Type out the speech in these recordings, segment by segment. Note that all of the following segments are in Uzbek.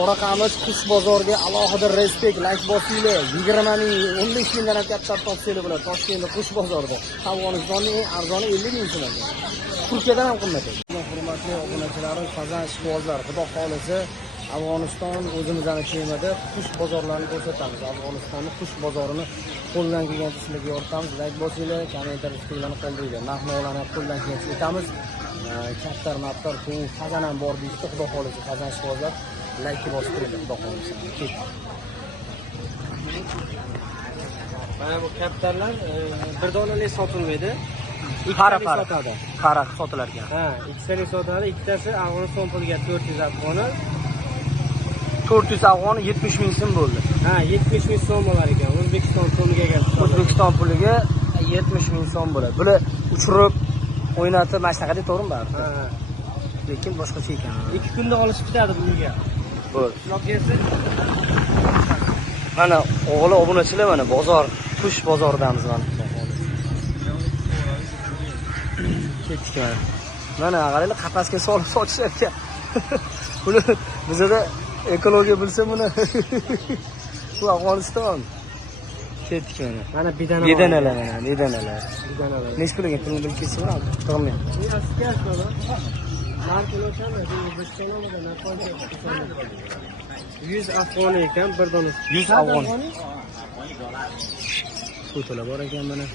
Qoraqamish qush bozoriga alohida respekt, like bosinglar. 20 ming, 15 mingdan ham katta topsanglar bo'ladi. Toshkentda qush bozorida. Afg'onistonning eng arzoni 50 ming so'm. Turkiyadan ham qimmat. Hurmatli obunachilarim, farzand ishqibozlar, xudo xolisa Afg'oniston o'zimizning temada qush bozorlarini ko'rsatamiz. Afg'onistonning qush bozorini qo'ldan kelgancha sizlarga yoritamiz. Like bosinglar, kommentar fikrlarni qoldiringlar. Narx-navolarni qo'ldan kelgancha aytamiz. Kaptar, maptar, to'y, fazan ham bor deydi. Xudo xolisa farzand ishqibozlar like bosib turinglar, xudo xolisa. Mana bu kaptarlar bir donalik sotilmaydi. Qara sotilar ekan. Ha, ikkitasi sotadi. Ikkitasi Afg'oniston puliga 400 afg'oni. 400 afg'oni 70 ming so'm bo'ldi. Ha, 70 ming so'm bo'lar ekan. O'zbekiston puliga keldi. O'zbekiston puliga 70 ming so'm bo'ladi. Bular uchirib, o'ynatib, mana shunaqa deb to'g'rimi baribir? Ha. Lekin boshqacha ekan. 2 kunda olishib ketadi bu uyga. Bo'ldi. Shunaqa kelsa, mana o'g'li obunachilar mana bozor, qush bozoridamiz mana. Ketdik mana. Mana qaranglar qafasga solib sotishyapti. Buni bizda ekologiya bilsa buni. Bu Afg'oniston. Ketdik mana. mana bedanalar. Bedanalar mana, bedanalar. Bedanalar. Nech pulga pulni bilib ketsin mana. To'g'rimi? Narxini 100 afg'oni ekan bir donasi. 100 afg'oni. Fotolar bor ekan mana.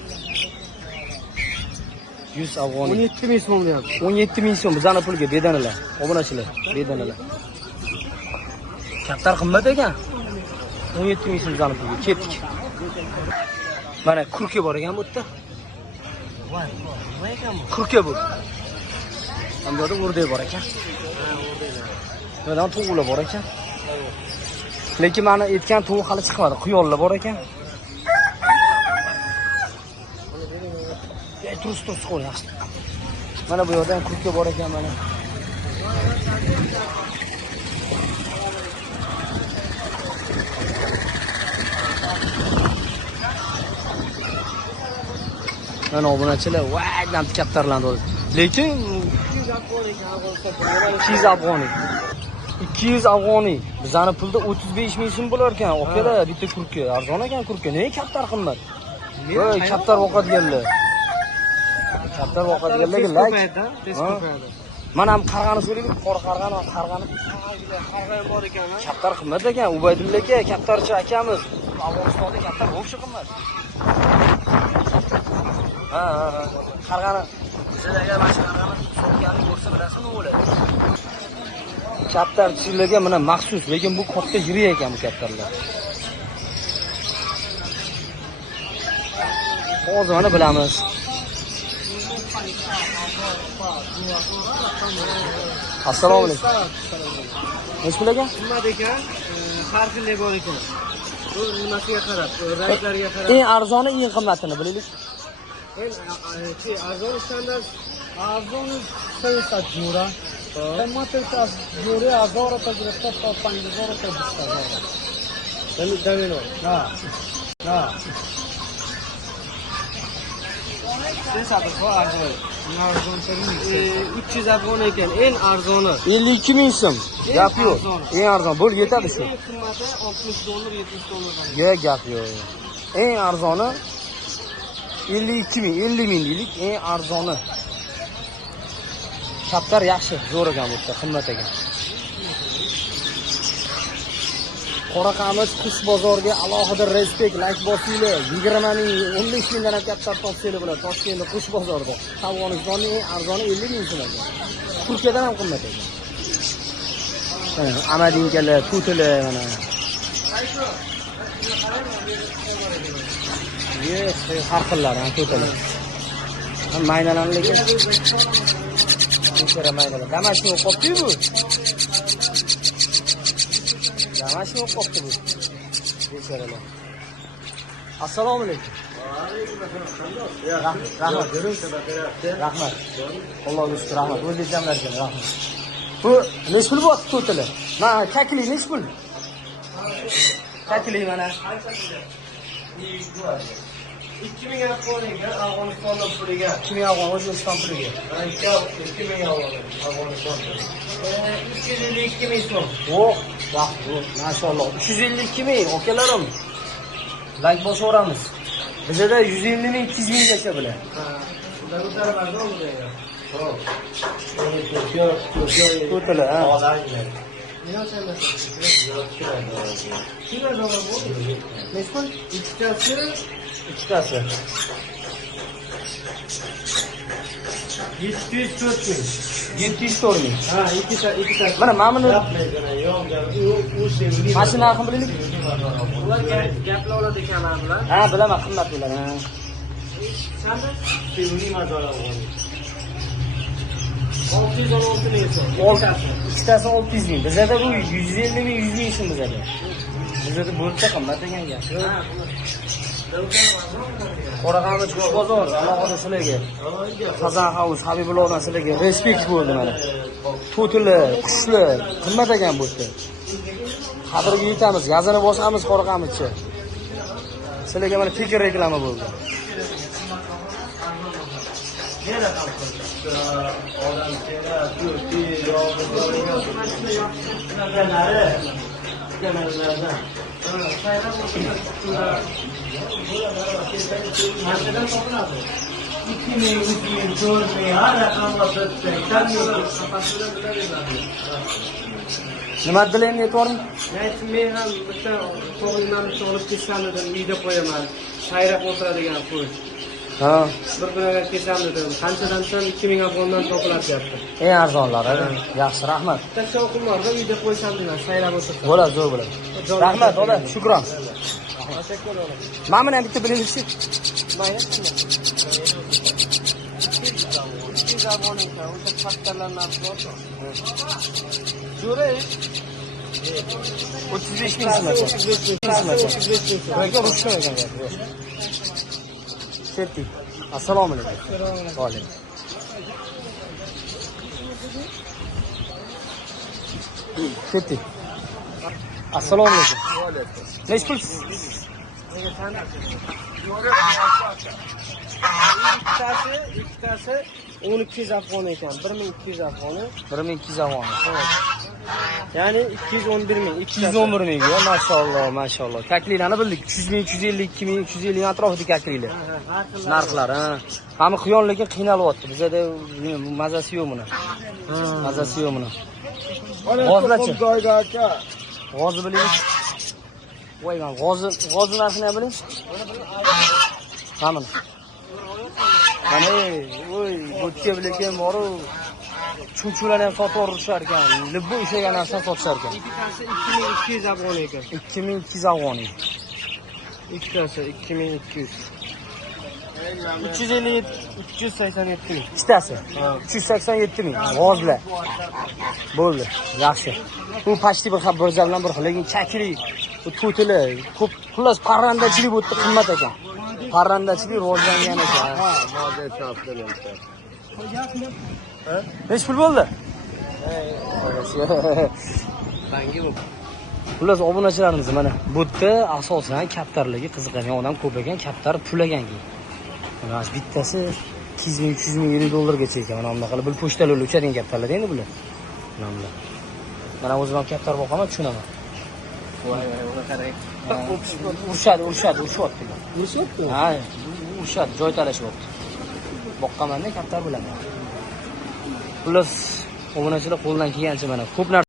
100 afg'oni. 17 ming so'm deyapti. 17 ming so'm bizani pulga bedanalar, obunachilar, bedanalar. Kaptar qimmat ekan. 17 ming so'm bizani pulga ketdik. Mana kurka bor ekan bu yerda. Voy, nima ekan bu? Kurka bu. Hamda o'rdak bor ekan. Bunadan tovuqlar bor ekan. Lekin meni aytgan tovuq hali chiqmadi. Quyonlar bor ekan. Turus qo'y yaxshi. Mana bu yerda ham kurka bor ekan mana. Mana obunachilar voy nam kaptarlandi. Lekin 200 afg'oni. 200 afg'oni. Bizani pulda 35 ming so'm bo'lar ekan. Okalar bitta kurka, arzon ekan kurka. Nega kaptar qimmat? Voy kaptar o'qadiganlar. Kaptar o'qadiganlarga like. Mana ham qarg'ani so'raylik, qora qarg'ani, qarg'ani bor ekan. kaptar qimmat ekan. Ubaydulla aka, kaptarchi akamiz. Afg'onistonda kaptar bo'lishi qimmat. Ha. Qarg'ani bizlarga mana shu qarg'ani sotganini ko'rsa bilasizmi o'ladi. Kaptarchilarga mana maxsus, lekin bu katta yiri ekan bu kaptarlar. Hozir mana bilamiz. Assalomu alaykum. Nech pul ekan? Qimmat ekan, har xil bor ekan. Bu nimasiga qarab, ranglarga qarab. Eng arzoni, eng qimmatini bilaylik. Arzon standart, Arzon 300 jura. Qimmat az jura 1000 ta girifta ta 5000 ta 20000. Damino. Ha. Ha. Sesadi bu arzon. Arzon 300 afg'on ekan, eng arzoni. 52 ming so'm. Gap yo'q. Eng arzon bo'l yetadi shu. Eng qimmati 60 dollar, 70 dollar. Gap yo'q. Eng arzoni 52 ming, 50 ming deylik, eng arzoni. Kaptar yaxshi, zo'r ekan bu yerda, qimmat ekan. Qoraqamish qush bozoriga alohida respekt, like bosinglar. 20 ming, 15 mingdan ham katta topsanglar bo'ladi. Toshkentda qush bozorida. Afg'onistonning eng arzoni 50 ming so'm ekan. Turkiyadan ham qimmat ekan. Mana amadinkalar, tutilar mana. Yes, har xillari ham tutilar. Maynalar lekin. Bechora maynalar. Damashni o'qibdi bu. Damashni o'qibdi bu. Bechoralar. Assalomu alaykum. Rahmat. Allohga shukr, rahmat. O'zingiz jamlarkan, rahmat. Bu nech pul bo'pti tutilar? Mana kakli nech pul? Kakli mana. 2000 afg'on ekan, Afg'onistondan puliga. 2000 afg'on O'zbekiston puliga. 2000 Afg'oniston. 352 ming so'm. Oh, vaqt bu. Maşallah. 352 ming akalarim. Like bosaveramiz. Bizda 150 ming, 200 minggacha bular. Ha, ular ko'tarmadi o'zi. Xo'p. To'tili, ha. Nechpul? Ikkitasi. 704 ming. 704 ming. Ha, ikkitasi. Mana buni U sevimli. mashina narxini bilaylik. Ular gaplar oladi ekanlar bular. Ha, bilaman, qimmat ular. Ha. Qanday? Sevimli mazora bo'lgan. 616 ming so'm. Ikkitasi. Ikkitasi 600 ming. Bizda bu 150 ming, 100 ming so'm bizda. Bizda bo'lsa qimmat degan gap. Qoraqamish bozor, alohida sizlarga. Qazan House Habibullohdan sizlarga respekt bo'ldi mana. To'tili, qushli, qimmat ekan bu yerda. Qadriga yetamiz, gazini bosamiz Qoraqamishchi. Sizlarga mana fikr reklama bo'ldi. Yana ham odam tera, to'ti, kanallardan. Mashadan topiladi. 2000, 3000, 4000 har raqamga Nima dilaymi aytvoring? men ham bitta qo'limdan olib kelsam dedim, uyda qo'yaman. Sayrab o'tiradigan qo'y. Ha, Bir kunga kelsam dedim, qanchadan so'ng 2000 afg'ondan topilyapti. eng arzonlari. Yaxshi, rahmat. Bitta shovqinlarda uyda qo'ysam dedim, sayrab o'tirsam. Bo'ladi, zo'r bo'ladi. Rahmat, ola, shukron. Tashakkur olaman. Mana buni ham bitta bilingchi. Mayli. Ikki afg'on ekan, o'sha kattalarning narxi bor. Jo'ra 35 ming so'm. Bularga rushdan ekan gap. Serti. Assalomu alaykum. Va alaykum. Serti. Assalomu alaykum. Va alaykum. Nech pul? ikkitasi 1200 afg'on ekan, 1200 afg'oni. 1200 afg'on. Ya'ni 211 ming. 211 ming ya, maşallah, maşallah. Kaklilarni bildik. 300 ming, 352 ming, 350 ming atrofida kaklilar. Narxlar, ha. Hamma qiyon lekin qiynalyapti. Bizda mazasi yo'q buni. Mazasi yo'q buni. G'ozlachi. G'ozi biling. Voy, men g'ozi narxini ham biling. Mana. Mana, voy, bo'tga bilekan boru. Chunchularni ham sotib o'rishar ekan. Libbo ushlagan narsani sotishar ekan. Ikkitasi 2200 afg'on ekan. 2200 afg'on. Ikkitasi 2200. 387 ming. Ikkitasi 387 ming. G'ozlar. Bo'ldi. Yaxshi. Bu pashti bir xabar bilan bir xil, lekin chakili, bu to'tili, ko'p xullas parrandachilik bu yerda qimmat ekan. Parrandachilik rivojlangan ekan. Ha, hozir choptiryapti. Nech pul bo'ldi? Bangi bu. Xullas obunachilarimiz mana bu yerda asosan kaptarlarga qiziqadigan odam ko'p ekan, kaptar pulagan keyin. Mana bittasi 200 ming, 300 ming $50 ekan. Mana bunday qilib bir pochtalar uchadigan kaptarlar endi bular. Mana bular. Mana o'zim ham kaptar boqaman, tushunaman. Voy, uni qarang. Urishyapti. Urishyapti? Ha, urishadi, joy talashyapti. Boqqaman-da kaptar bilan. Xullas obunachilar qo'ldan kelgancha mana ko'p narsa